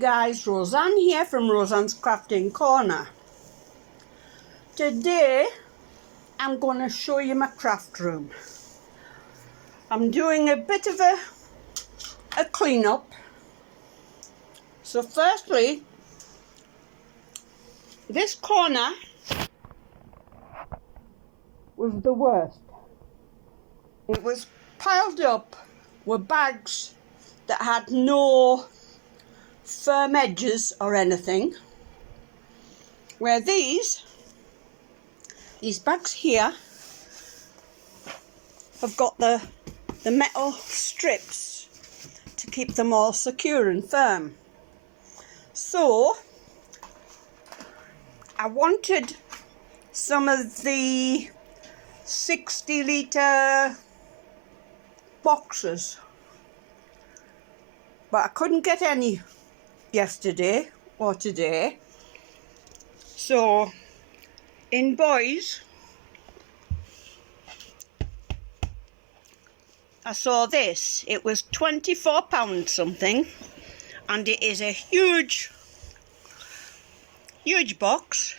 guys, Roseanne here from Roseanne's Crafting Corner. Today I'm going to show you my craft room. I'm doing a bit of a clean up. So firstly, this corner was the worst. It was piled up with bags that had no firm edges or anything, where these bags here have got the metal strips to keep them all secure and firm. So I wanted some of the 60-litre boxes, but I couldn't get any yesterday or today. So in Boys I saw this. It was £24 something, and it is a huge box,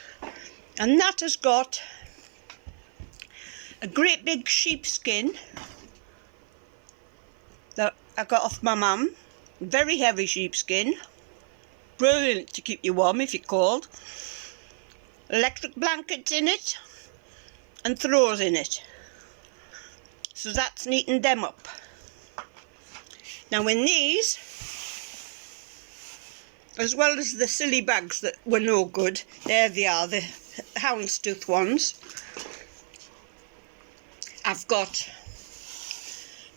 and that has got a great big sheepskin that I got off my mum. Very heavy sheepskin, brilliant to keep you warm if you're cold. Electric blankets in it and throws in it, so that's neatened them up. Now in these, as well as the silly bags that were no good, there they are, the houndstooth ones, I've got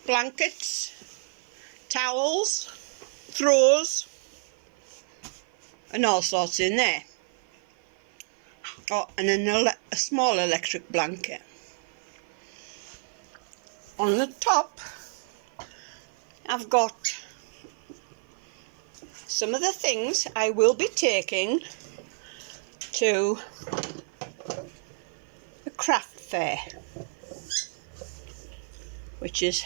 blankets, towels, throws and all sorts in there. Oh, and a small electric blanket. On the top I've got some of the things I will be taking to a craft fair, which is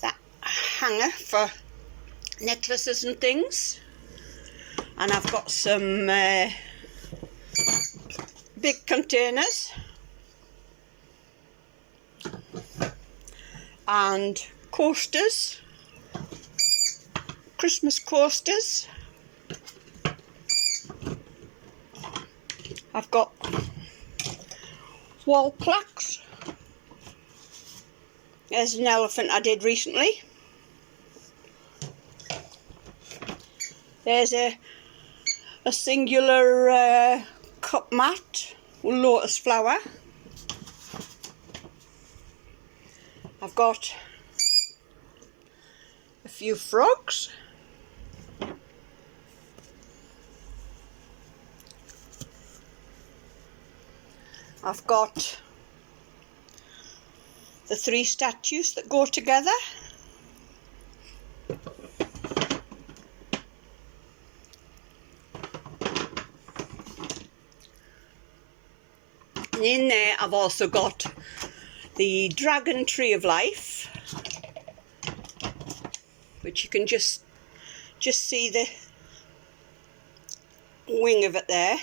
that hanger for necklaces and things, and I've got some big containers and coasters, Christmas coasters. I've got wall plaques. There's an elephant I did recently. There's a singular cup mat with lotus flower. I've got a few frogs. I've got the 3 statues that go together. And in there I've also got the dragon tree of life, which you can just see the wing of it there,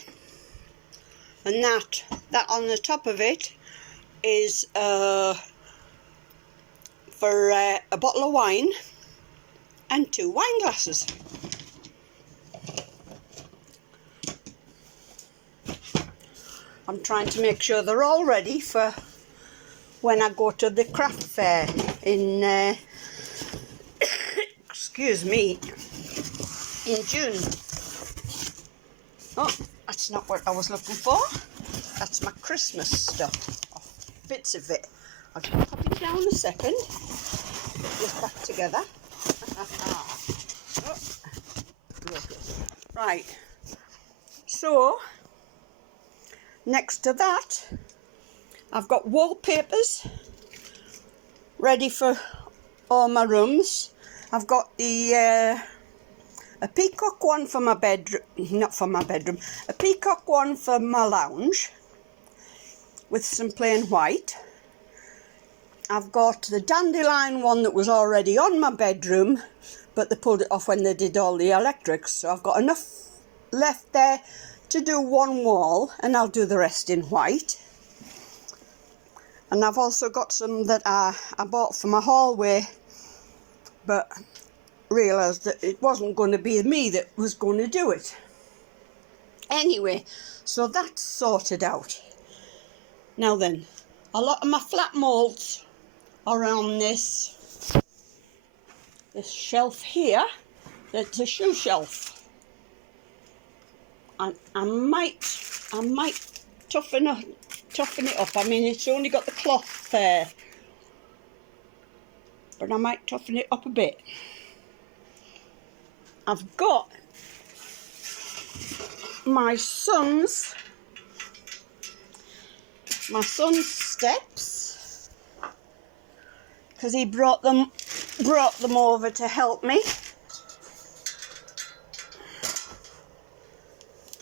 and that on the top of it is for a bottle of wine and 2 wine glasses. I'm trying to make sure they're all ready for when I go to the craft fair in excuse me, in June. Oh, that's not what I was looking for. That's my Christmas stuff, bits of it. I'll just pop it down a second, put this back together. Right, so next to that I've got wallpapers ready for all my rooms. I've got a peacock one for my bedroom, not for my bedroom, a peacock one for my lounge with some plain white. I've got the dandelion one that was already on my bedroom, but they pulled it off when they did all the electrics. So I've got enough left there to do one wall, and I'll do the rest in white. And I've also got some that I bought for my hallway, but realised that it wasn't going to be me that was going to do it. Anyway, so that's sorted out. Now then, a lot of my flat moulds are on this shelf here. That's a shoe shelf. And I might toughen it up. I mean, it's only got the cloth there, but I might toughen it up a bit. I've got my son's steps, because he brought them over to help me.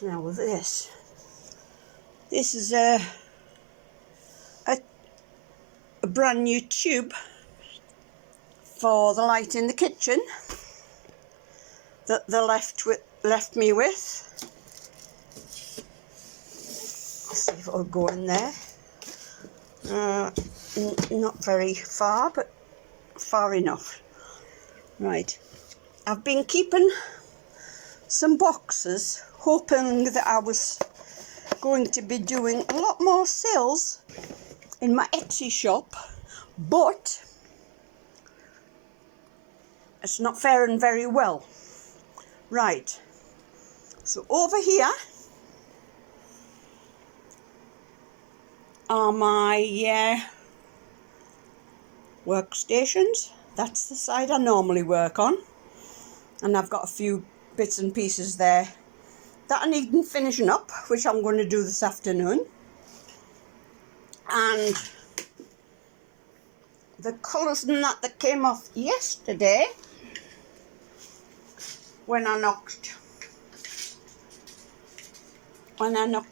Now with this is a brand new tube for the light in the kitchen that they left me with. Let's see if it'll go in there. Not very far, but far enough. Right, I've been keeping some boxes, hoping that I was going to be doing a lot more sales in my Etsy shop, but it's not faring very well. Right, so over here are my workstations. That's the side I normally work on, and I've got a few bits and pieces there that I need finishing up, which I'm going to do this afternoon. And the colours and that came off yesterday when I knocked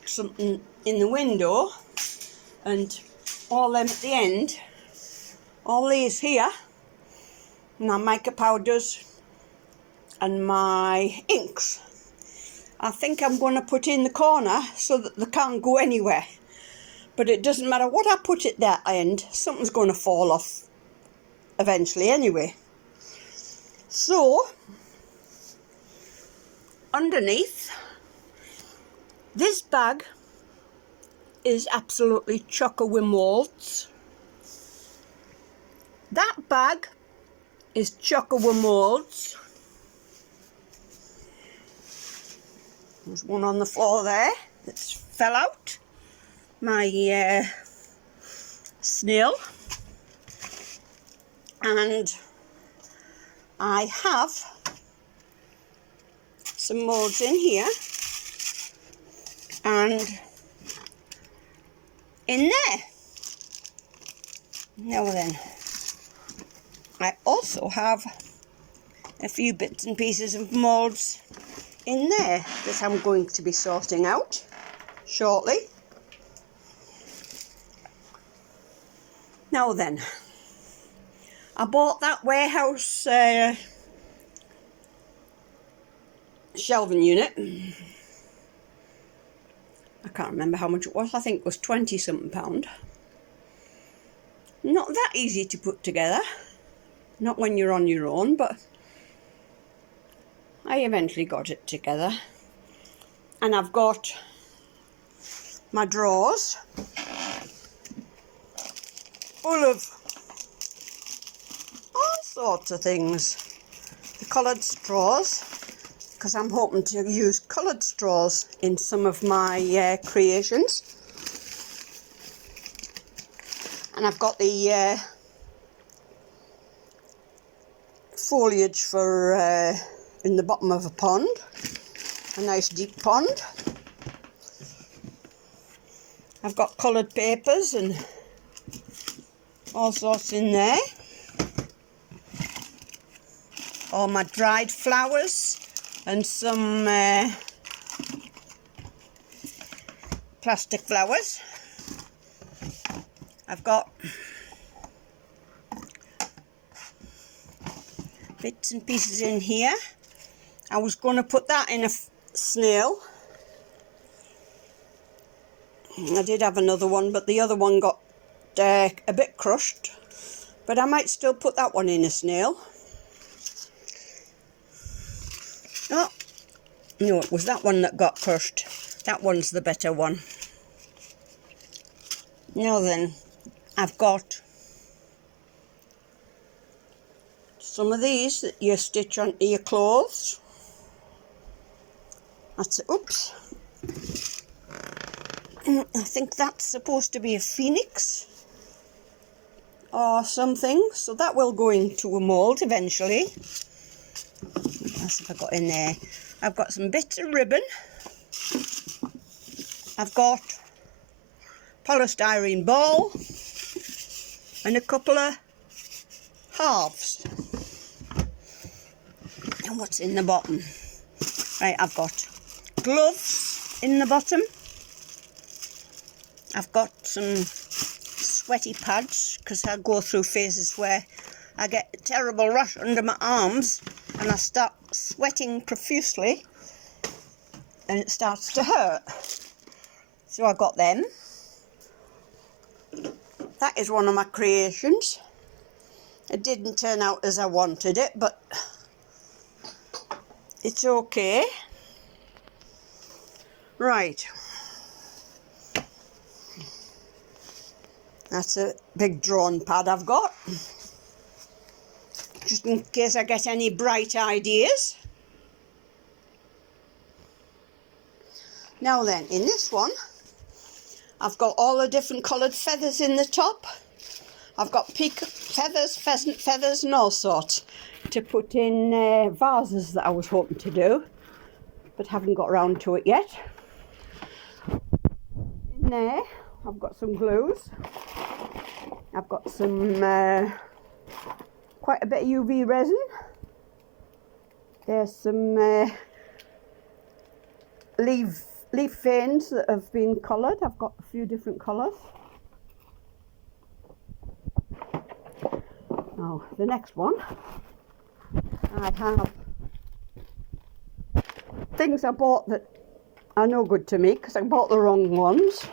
something in the window, and all them at the end, all these here, my mica powders and my inks, I think I'm going to put in the corner so that they can't go anywhere. But it doesn't matter what I put at that end, something's going to fall off eventually anyway. So, underneath, this bag is absolutely chocker with moulds. That bag is chocker with moulds. There's one on the floor there that's fell out. My snail. And I have some moulds in here and in there. Now then, I also have a few bits and pieces of moulds in there that I'm going to be sorting out shortly. Now then, I bought that warehouse shelving unit. I can't remember how much it was. I think it was £20 something. Not that easy to put together. Not when you're on your own, but I eventually got it together. And I've got my drawers full of all sorts of things. The coloured straws, because I'm hoping to use coloured straws in some of my creations. And I've got the foliage for in the bottom of a pond, a nice deep pond. I've got coloured papers and all sorts in there. All my dried flowers and some plastic flowers. I've got bits and pieces in here. I was going to put that in a snail. I did have another one, but the other one got a bit crushed. But I might still put that one in a snail. Oh, no, it was that one that got crushed. That one's the better one. Now then, I've got some of these that you stitch onto your clothes. That's it. Oops. I think that's supposed to be a phoenix or something, so that will go into a mould eventually. What else have I got in there? I've got some bits of ribbon. I've got polystyrene ball and a couple of halves. And what's in the bottom? Right, I've got gloves in the bottom. I've got some sweaty pads because I go through phases where I get a terrible rash under my arms and I start sweating profusely and it starts to hurt. So I got them. That is one of my creations. It didn't turn out as I wanted it, but it's okay. Right. That's a big drawing pad I've got, just in case I get any bright ideas. Now then, in this one, I've got all the different coloured feathers in the top. I've got peacock feathers, pheasant feathers and all sorts to put in vases that I was hoping to do, but haven't got around to it yet. In there, I've got some glues. I've got some quite a bit of UV resin. There's some leaf veins that have been coloured. I've got a few different colours. Now the next one, I have things I bought that are no good to me because I bought the wrong ones.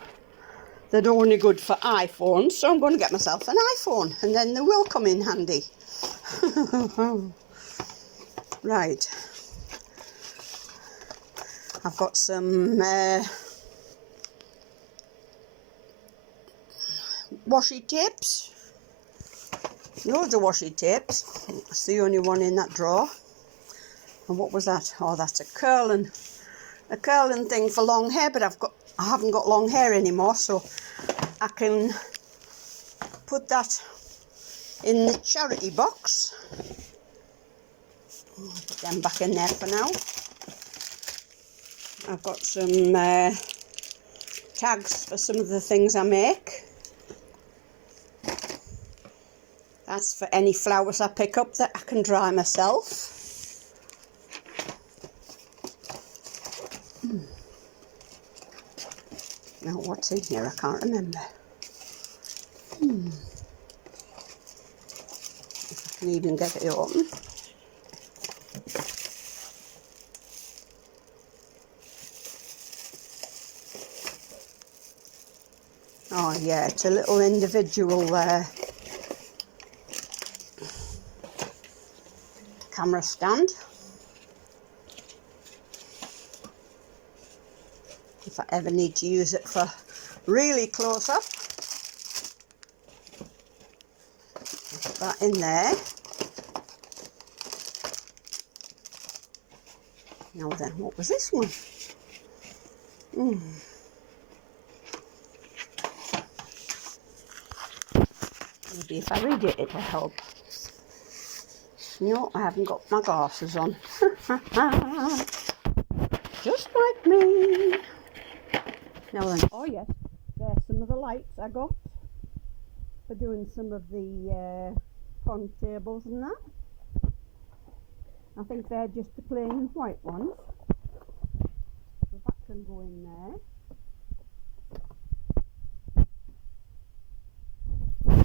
They're only good for iPhones, so I'm going to get myself an iPhone and then they will come in handy. Right. I've got some washi tapes. Loads of washi tapes. That's the only one in that drawer. And what was that? Oh, that's a curling thing for long hair, but I haven't got long hair anymore, so I can put in the charity box. I'll put them back in there for now. I've got some tags for some of the things I make. That's for any flowers I pick up that I can dry myself. Now what's in here? I can't remember. If I can even get it open. Oh yeah, it's a little individual camera stand. If I ever need to use it for really close up. Put that in there. Now then, what was this one? Maybe if I read it, it'll help. No, I haven't got my glasses on. Just like me. Now then, oh yes, there's some of the lights I got for doing some of the pond tables and that. I think they're just the plain white ones. So that can go in there.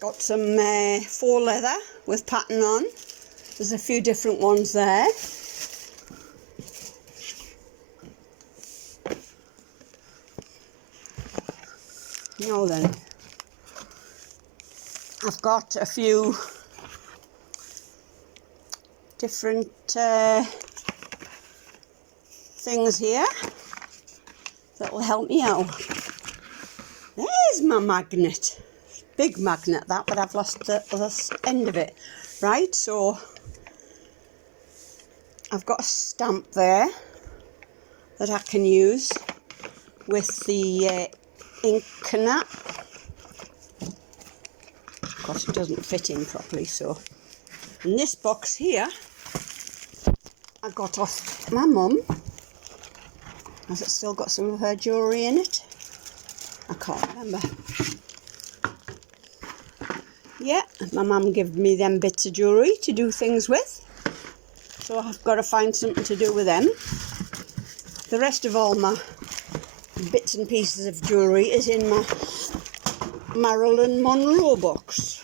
Got some faux leather with pattern on. There's a few different ones there. Now then, I've got a few different things here that will help me out. There's my magnet. Big magnet that, but I've lost the other end of it. Right, so I've got a stamp there that I can use with the ink and that. Of course it doesn't fit in properly, so. And this box here I got off my mum. Has it still got some of her jewellery in it? I can't remember. Yeah, my mum gave me them bits of jewellery to do things with. So I've got to find something to do with them. The rest of all my bits and pieces of jewellery is in my Marilyn Monroe box.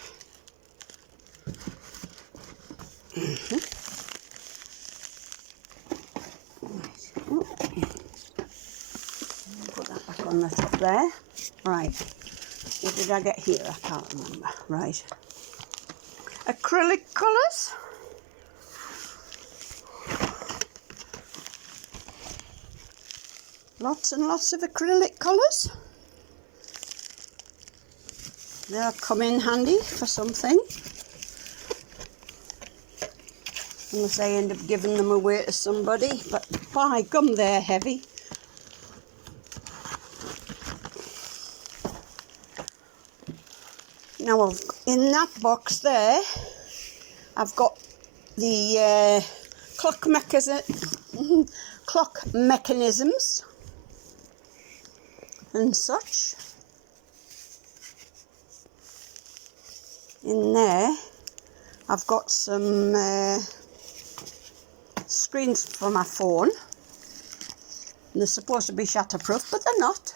Put that back on the top there. Right. What did I get here? I can't remember. Right. Acrylic colours. Lots and lots of acrylic colours. They'll come in handy for something. Unless I end up giving them away to somebody. But by gum, they're heavy. Now, in that box there, I've got the clock mechanisms and such. In there, I've got some screens for my phone. And they're supposed to be shatterproof, but they're not.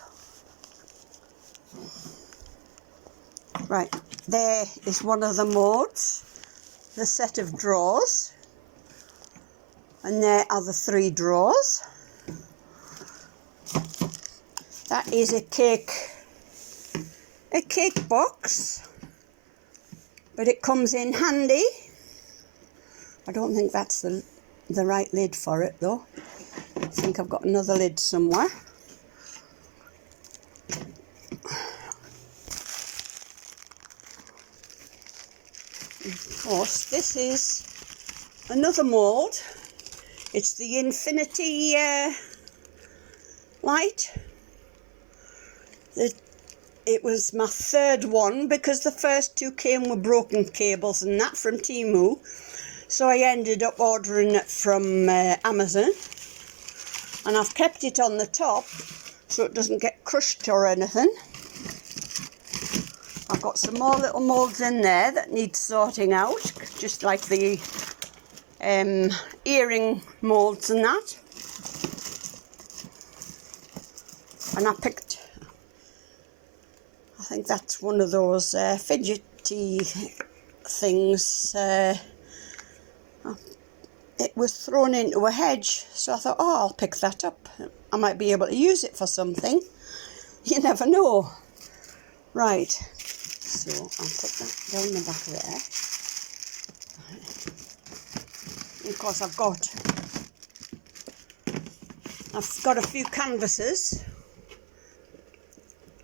Right, there is one of the modes, the set of drawers, and there are the 3 drawers. That is a cake box, but it comes in handy. I don't think that's the right lid for it though. I think I've got another lid somewhere. Of course, this is another mould. It's the Infinity light. It was my 3rd one because the first 2 came with broken cables and that from Temu. So I ended up ordering it from Amazon. And I've kept it on the top so it doesn't get crushed or anything. I've got some more little moulds in there that need sorting out, just like the earring moulds and that. And I picked, I think that's one of those fidgety things. It was thrown into a hedge, so I thought, oh, I'll pick that up. I might be able to use it for something. You never know. Right. So I'll put that down the back there. Of course, I've got a few canvases.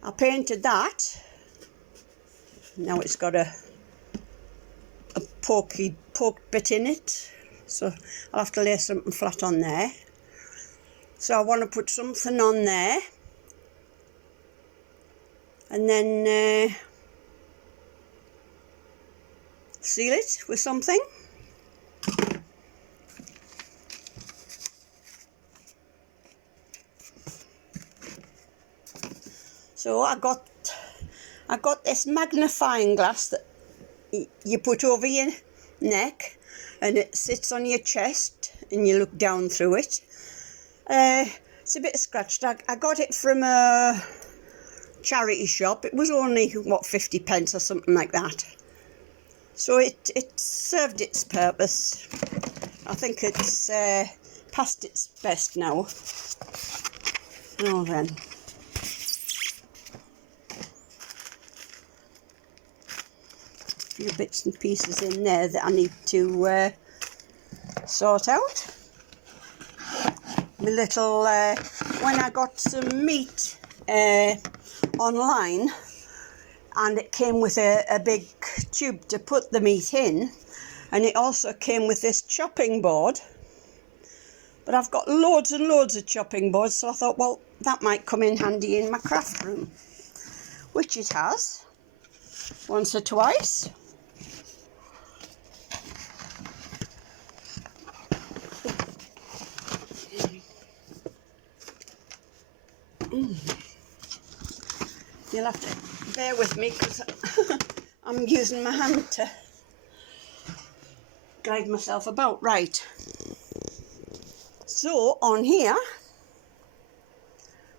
I painted that. Now it's got a poked bit in it, so I'll have to lay something flat on there. So I want to put something on there, and then seal it with something. So I got this magnifying glass that you put over your neck and it sits on your chest and you look down through it. It's a bit scratched. I got it from a charity shop. It was only, what, 50 pence or something like that. So it served its purpose. I think it's past its best now. Now then. A few bits and pieces in there that I need to sort out. My little, when I got some meat online, and it came with a big tube to put the meat in, and it also came with this chopping board. But I've got loads and loads of chopping boards, so I thought, well, that might come in handy in my craft room, which it has, once or twice. You'll have to bear with me because I'm using my hand to guide myself about. Right, so on here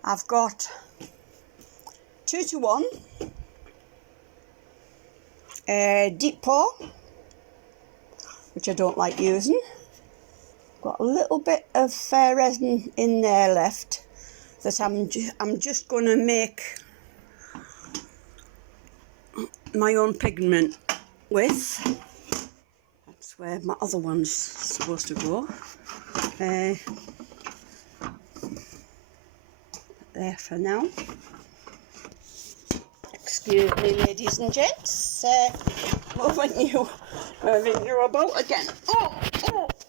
I've got 2-to-1 deep pour, which I don't like using. Got a little bit of resin in there left that I'm just going to make my own pigment with. That's where my other one's supposed to go. There for now. Excuse me, ladies and gents. Moving you about again.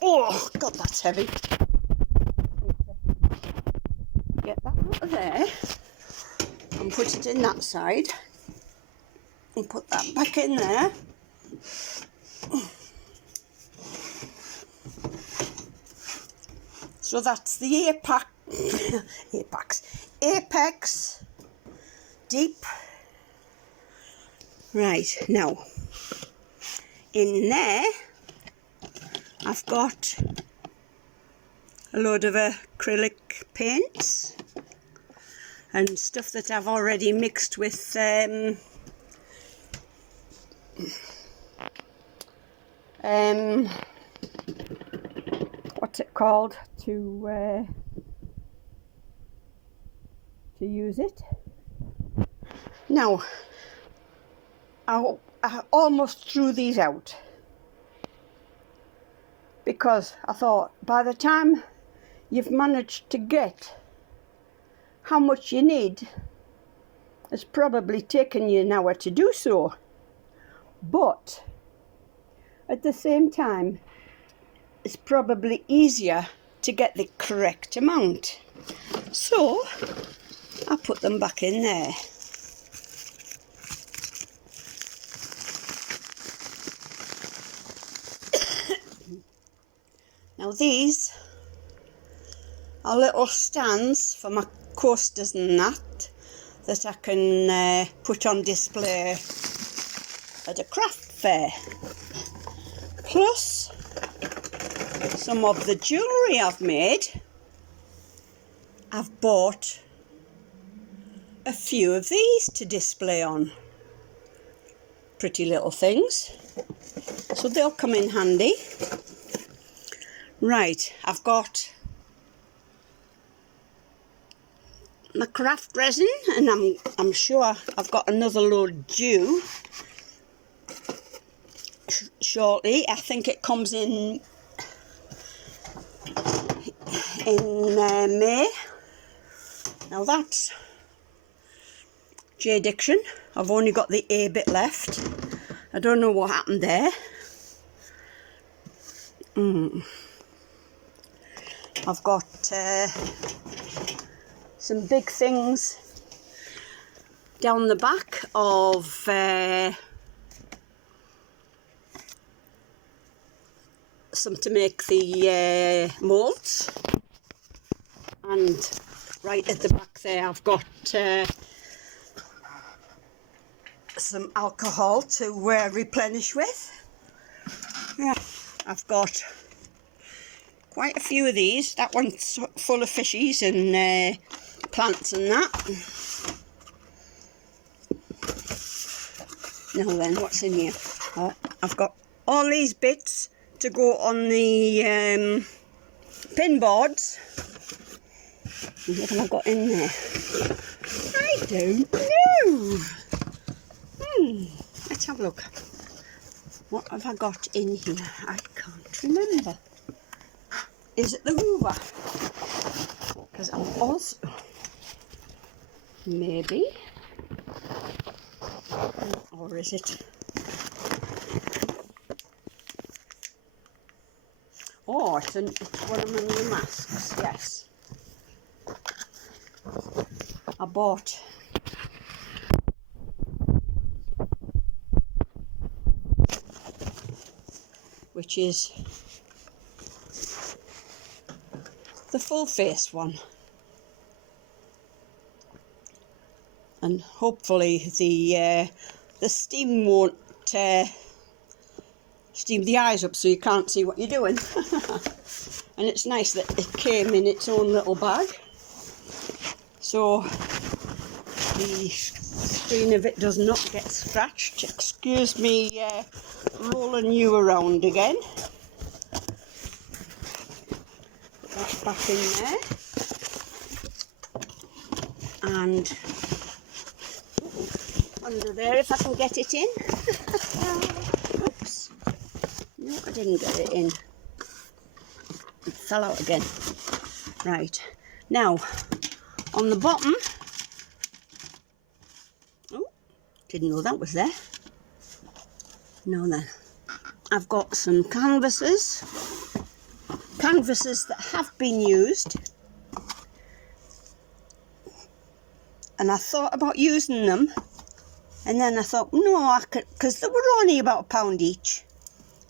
Oh, God, that's heavy. Get that out of there and put it in that side. And put that back in there. So that's the Apex Deep. Right, now in there I've got a load of acrylic paints and stuff that I've already mixed with what's it called to use it. Now I almost threw these out because I thought by the time you've managed to get how much you need, it's probably taken you an hour to do so. But at the same time, it's probably easier to get the correct amount. So I put them back in there. Now these are little stands for my coasters and that I can put on display at a craft fair. Plus some of the jewellery I've made. I've bought a few of these to display on. Pretty little things. So they'll come in handy. Right, I've got my craft resin, and I'm sure I've got another load due shortly. I think it comes in May. Now that's J Diction. I've only got the A bit left. I don't know what happened there. I've got some big things down the back of some to make the moulds, and right at the back there I've got some alcohol to replenish with. Yeah, I've got quite a few of these. That one's full of fishies and plants and that. Now then, what's in here? I've got all these bits to go on the pin boards. What have I got in there? I don't know. Let's have a look. What have I got in here? I can't remember. Is it the Hoover? Because I'm also... Maybe. Or is it... Oh, it's one of my new masks, yes. I bought... which is the full face one, and hopefully the steam won't steam the eyes up so you can't see what you're doing. And it's nice that it came in its own little bag, so the screen of it does not get scratched. Excuse me rolling you around again. Put that back in there. And under there if I can get it in. Oops. No, I didn't get it in. It fell out again. Right. Now, on the bottom... Oh, didn't know that was there. Now then, I've got some canvases that have been used, and I thought about using them, and then I thought, no, I could, because they were only about £1 each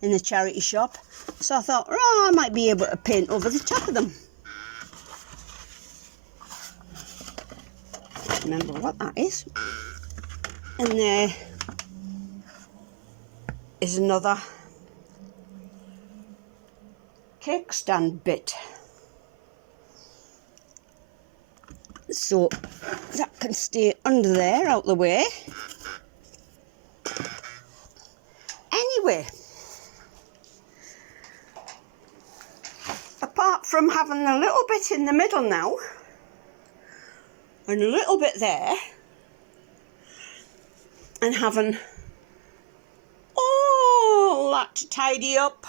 in the charity shop, so I thought, oh, I might be able to paint over the top of them. Remember what that is. And there is another cake stand bit, so that can stay under there, out the way. Anyway, apart from having a little bit in the middle now and a little bit there, and having all that to tidy up.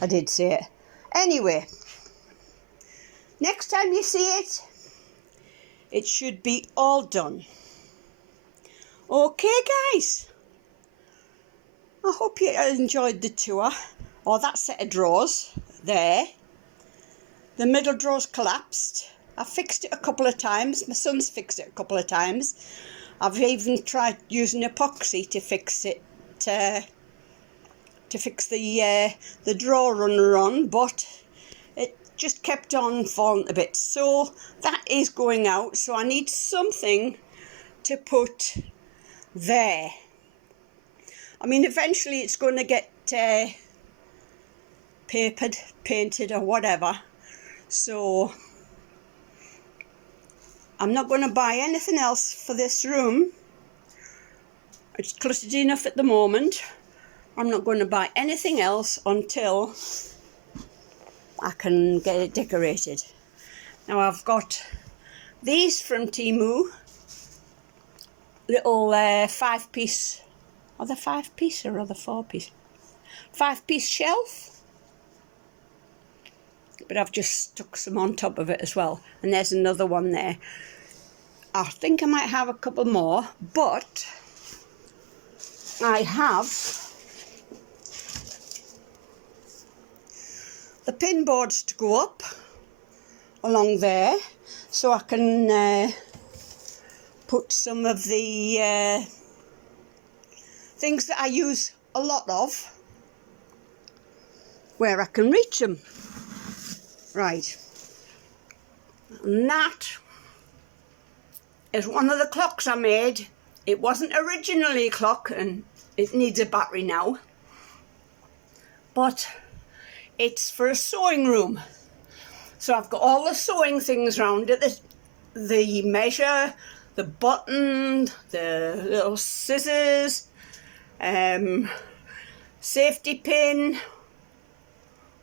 I did say it. Anyway, next time you see it, it should be all done. Okay, guys. I hope you enjoyed the tour. Oh, that set of drawers there. The middle drawers collapsed. I fixed it a couple of times. My son's fixed it a couple of times. I've even tried using epoxy to fix it, to fix the drawer runner on, but it just kept on falling a bit. So that is going out, so I need something to put there. I mean, eventually it's going to get papered, painted or whatever, so I'm not going to buy anything else for this room. It's cluttered enough at the moment. I'm not going to buy anything else until I can get it decorated. Now I've got these from Temu, little 5-piece, are they 5-piece or are they 4-piece? 5-piece shelf. But I've just stuck some on top of it as well. And there's another one there. I think I might have a couple more, but I have the pin boards to go up along there, so I can put some of the things that I use a lot of where I can reach them. Right, and that is one of the clocks I made. It wasn't originally a clock and it needs a battery now, but it's for a sewing room. So I've got all the sewing things around it, the measure, the button, the little scissors, safety pin,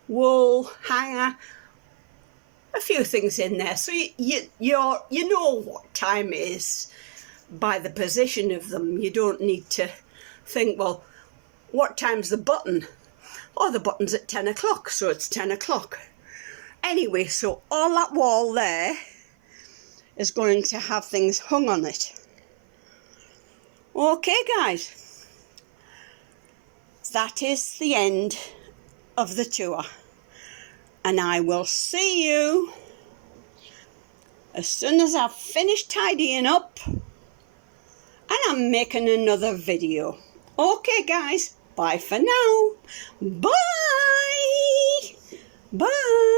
wool hanger, a few things in there. So you know what time it is by the position of them. You don't need to think, well, what time's the button? Oh, the button's at 10 o'clock, so it's 10 o'clock. Anyway, so all that wall there is going to have things hung on it. Okay, guys, that is the end of the tour, and I will see you as soon as I've finished tidying up and I'm making another video. Okay, guys, bye for now. Bye. Bye.